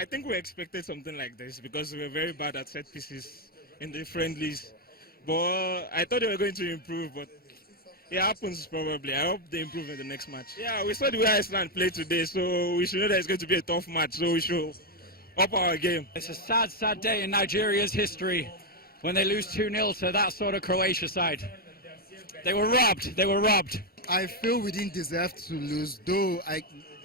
I think we expected something like this because we were very bad at set pieces in the friendlies. But I thought they were going to improve, but it happens probably. I hope they improve in the next match. Yeah, we saw the way Iceland played today, so we should know that it's going to be a tough match, so we should up our game. It's a sad, sad day in Nigeria's history when they lose 2-0 to that sort of Croatia side. They were robbed. They were robbed. I feel we didn't deserve to lose, though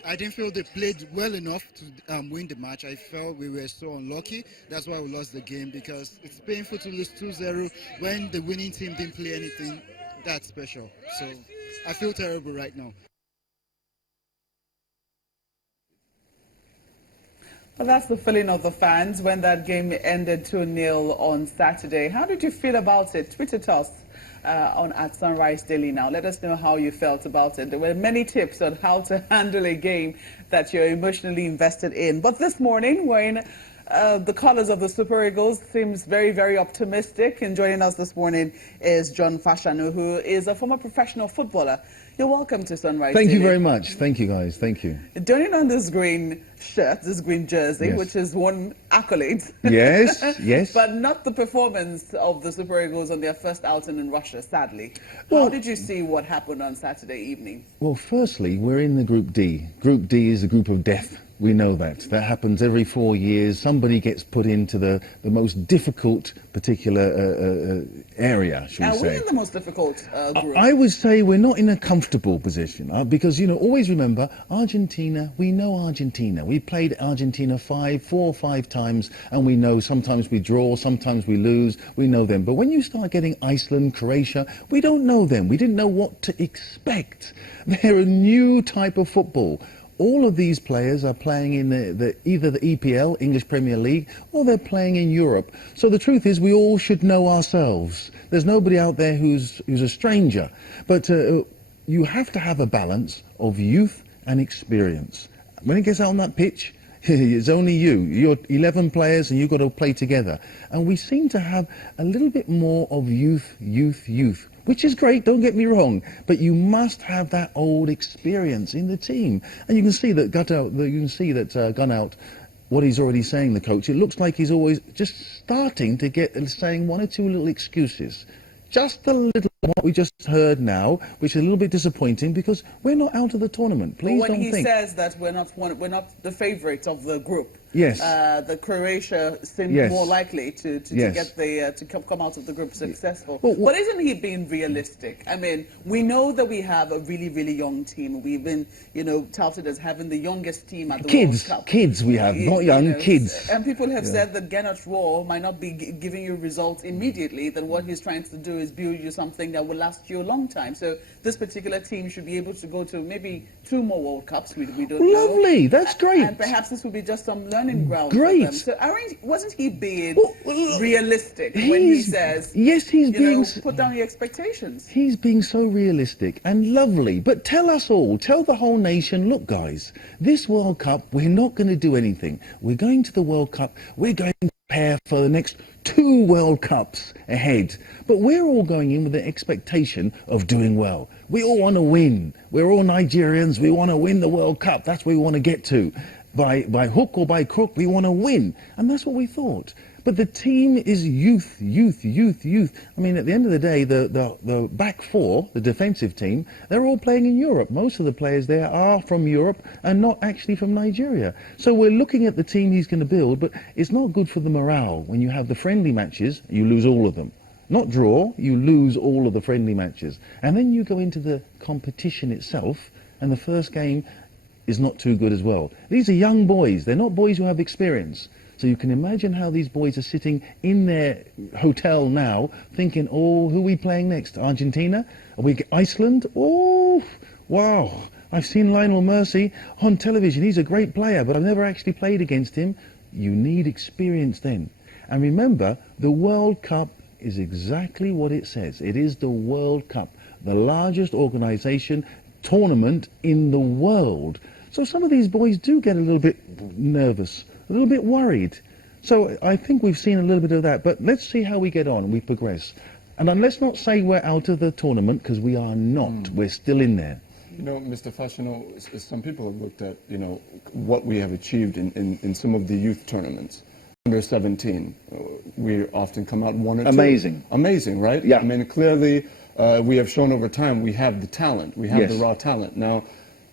I didn't feel they played well enough to win the match. I felt we were so unlucky. That's why we lost the game, because it's painful to lose 2-0 when the winning team didn't play anything that special. So I feel terrible right now. Well, that's the feeling of the fans when that game ended 2-0 on Saturday. How did you feel about it? Tweet at us on @Sunrise Daily now. Let us know how you felt about it. There were many tips on how to handle a game that you're emotionally invested in. But this morning, we're in the colours of the Super Eagles. Seems very, very optimistic. And joining us this morning is John Fashanu, who is a former professional footballer. You're welcome to Sunrise Thank Daily. you very much. Thank you, guys. Thank you. Joining on this green shirt, this green jersey, Yes. which is one accolade. Yes, yes. But not the performance of the Super Eagles on their first outing in Russia, sadly. Well, How did you see what happened on Saturday evening? Well, firstly, we're in the Group D. Group D is a group of death. We know that. That happens every 4 years. Somebody gets put into the most difficult particular area, should we Are we say. in the most difficult group? I would say we're not in a comfortable position because, you know, always remember, Argentina, we know Argentina. We played Argentina 4 or 5 times, and we know sometimes we draw, sometimes we lose. We know them. But when you start getting Iceland, Croatia, we don't know them. We didn't know what to expect. They're a new type of football. All of these players are playing in either the EPL, English Premier League, or they're playing in Europe. So the truth is we all should know ourselves. There's nobody out there who's a stranger. But you have to have a balance of youth and experience. When it gets out on that pitch, it's only you. You're 11 players and you've got to play together. And we seem to have a little bit more of youth, which is great, don't get me wrong, but you must have that old experience in the team. And you can see that Gunout, what he's already saying, the coach, it looks like he's always just starting to get saying 1 or 2 little excuses. Just a little, what we just heard now, which is a little bit disappointing because we're not out of the tournament. Please when don't he think. says that we're not the favourites of the group. Yes. The Croatia seemed Yes. more likely to Yes. get the to come out of the group successful. Well, but isn't he being realistic? I mean, we know that we have a really, really young team. We've been, touted as having the youngest team at the World Cup. Kids we have, not young, kids. And people have said that Gennett Rohr might not be giving you results immediately, that what he's trying to do is build you something that will last you a long time. So this particular team should be able to go to maybe 2 more World Cups. We don't know. Lovely, that's great. And perhaps this will be just some learning ground Great. for them. So wasn't he being realistic when he says, yes, he's being, put down your expectations? He's being so realistic and lovely. But tell us all, tell the whole nation, look guys, this World Cup, we're not going to do anything. We're going to the World Cup, we're going to prepare for the next 2 World Cups ahead. But we're all going in with the expectation of doing well. We all want to win. We're all Nigerians, we want to win the World Cup. That's where we want to get to. By hook or by crook, we want to win. And that's what we thought. But the team is youth. I mean, at the end of the day, the back 4, the defensive team, they're all playing in Europe. Most of the players there are from Europe and not actually from Nigeria. So we're looking at the team he's going to build, but it's not good for the morale. When you have the friendly matches, you lose all of them. Not draw, you lose all of the friendly matches. And then you go into the competition itself, and the first game is not too good as well. These are young boys. They're not boys who have experience. So you can imagine how these boys are sitting in their hotel now thinking, oh, who are we playing next? Argentina? Are we Iceland? Oh, wow. I've seen Lionel Messi on television. He's a great player, but I've never actually played against him. You need experience then. And remember, the World Cup is exactly what it says. It is the World Cup, the largest organization tournament in the world. So some of these boys do get a little bit nervous, a little bit worried. So I think we've seen a little bit of that. But let's see how we get on and we progress. And let's not say we're out of the tournament, because we are not. We're still in there. You know, Mr. Fashanu, some people have looked at, you know, what we have achieved in some of the youth tournaments. Under 17, we often come out one or two. Amazing. Amazing, right? Yeah. I mean, clearly, we have shown over time we have the talent. We have Yes. the raw talent. Now,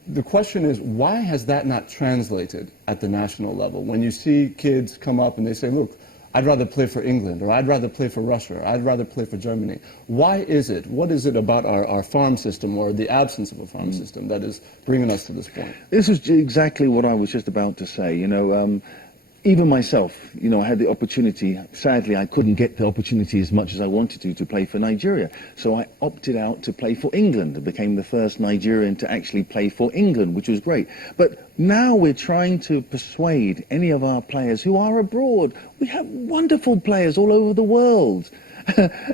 the question is, why has that not translated at the national level? When you see kids come up and they say, look, I'd rather play for England, or I'd rather play for Russia, or I'd rather play for Germany. Why is it? What is it about our farm system, or the absence of a farm system, that is bringing us to this point? This is exactly what I was just about to say. You know, even myself, you know, I had the opportunity. Sadly, I couldn't get the opportunity as much as I wanted to play for Nigeria. So I opted out to play for England. I became the first Nigerian to actually play for England, which was great. But now we're trying to persuade any of our players who are abroad. We have wonderful players all over the world.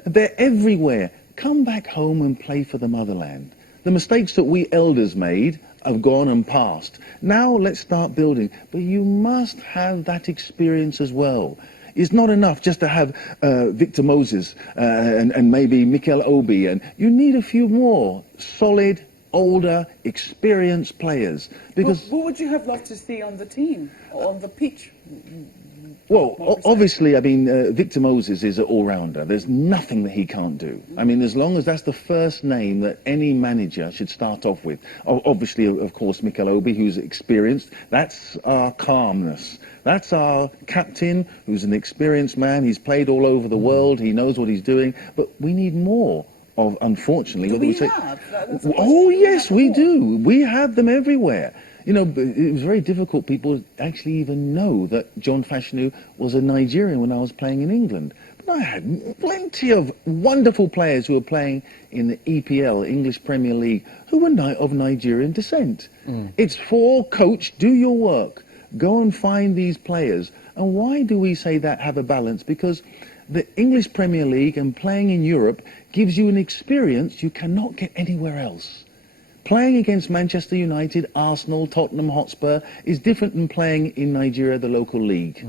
They're everywhere. Come back home and play for the motherland. The mistakes that we elders made have gone and passed. Now let's start building. But you must have that experience as well. It's not enough just to have Victor Moses and maybe Mikel Obi. And you need a few more solid, older, experienced players. Because Who would you have loved to see on the team or on the pitch? well, obviously, I mean, Victor Moses is an all-rounder. There's nothing that he can't do. I mean, as long as that's the first name that any manager should start off with. Obviously, of course, Mikel Obi, who's experienced. That's our calmness. That's our captain, who's an experienced man. He's played all over the world. He knows what he's doing. But we need more of, unfortunately. Do we say, have? That's a oh, question. yes, we do. We have them everywhere. You know, it was very difficult. People actually even know that John Fashanu was a Nigerian when I was playing in England. But I had plenty of wonderful players who were playing in the EPL, English Premier League, who were of Nigerian descent. It's for coach, do your work. Go and find these players. And why do we say that have a balance? Because the English Premier League and playing in Europe gives you an experience you cannot get anywhere else. Playing against Manchester United, Arsenal, Tottenham Hotspur is different than playing in Nigeria, the local league.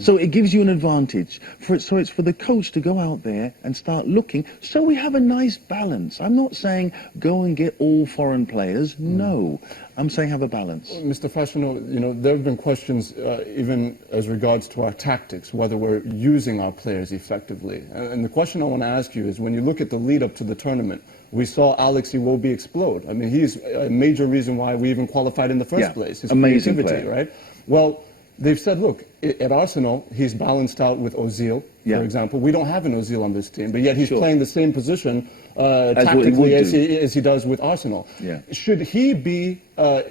So it gives you an advantage. So it's for the coach to go out there and start looking. So we have a nice balance. I'm not saying go and get all foreign players. No. I'm saying have a balance. Mr. Fashanu, you know, there have been questions even as regards to our tactics, whether we're using our players effectively. And the question I want to ask you is, when you look at the lead up to the tournament, we saw Alex Iwobi explode. I mean, he's a major reason why we even qualified in the first place. His amazing creativity, player. right? Well, they've said, look, at Arsenal, he's balanced out with Ozil, for example. We don't have an Ozil on this team, but yet he's playing the same position tactically as he does with Arsenal. Should he be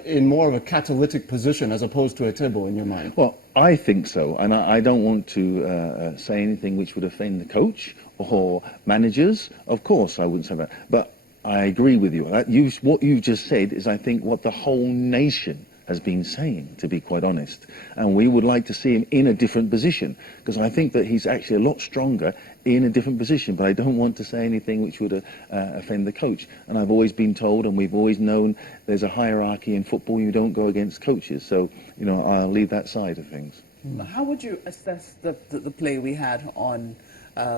in more of a catalytic position as opposed to a Tebo in your mind? Well, I think so, and I don't want to say anything which would offend the coach or managers. Of course, I wouldn't say that, but I agree with you. What you just said is, I think, what the whole nation has been saying, to be quite honest. And we would like to see him in a different position, because I think that he's actually a lot stronger in a different position. But I don't want to say anything which would offend the coach. And I've always been told, and we've always known, there's a hierarchy in football. You don't go against coaches. So, you know, I'll leave that side of things. How would you assess the play we had on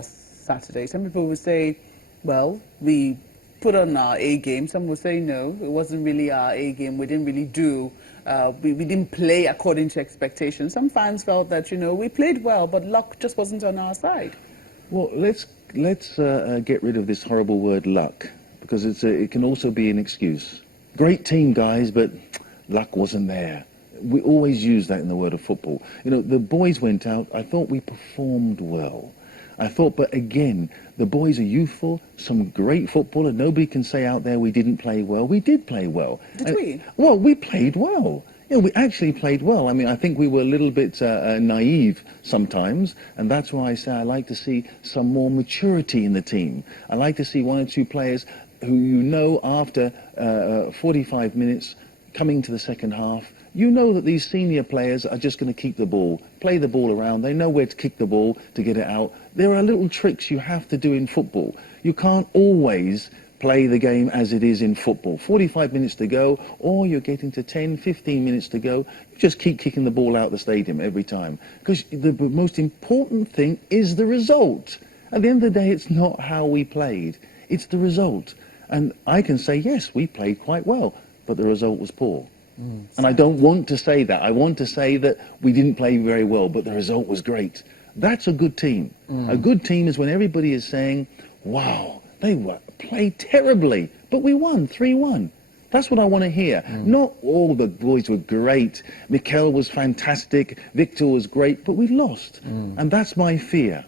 Saturday? Some people would say, well, we put on our A game. Some would say, no, it wasn't really our A game. We didn't really do, we didn't play according to expectations. Some fans felt that, you know, we played well, but luck just wasn't on our side. Well, let's get rid of this horrible word luck, because it can also be an excuse. Great team, guys, but luck wasn't there. We always use that in the word of football. You know, the boys went out. I thought we performed well. I thought, but again, the boys are youthful, some great footballer. Nobody can say out there we didn't play well. We did play well. Did we? Well, we played well. Yeah, we actually played well. I mean, I think we were a little bit naive sometimes, and that's why I say I like to see some more maturity in the team. I like to see one or two players who, you know, after 45 minutes coming to the second half, you know that these senior players are just going to keep the ball, play the ball around. They know where to kick the ball to get it out. There are little tricks you have to do in football. You can't always play the game as it is in football. 45 minutes to go, or you're getting to 10, 15 minutes to go. You just keep kicking the ball out the stadium every time. Because the most important thing is the result. At the end of the day, it's not how we played. It's the result. And I can say, yes, we played quite well. but the result was poor. And I don't want to say that. I want to say that we didn't play very well, but the result was great. That's a good team. A good team is when everybody is saying, wow, they played terribly, but we won 3-1. That's what I want to hear. Not all the boys were great. Mikel was fantastic. Victor was great, but we lost. And that's my fear.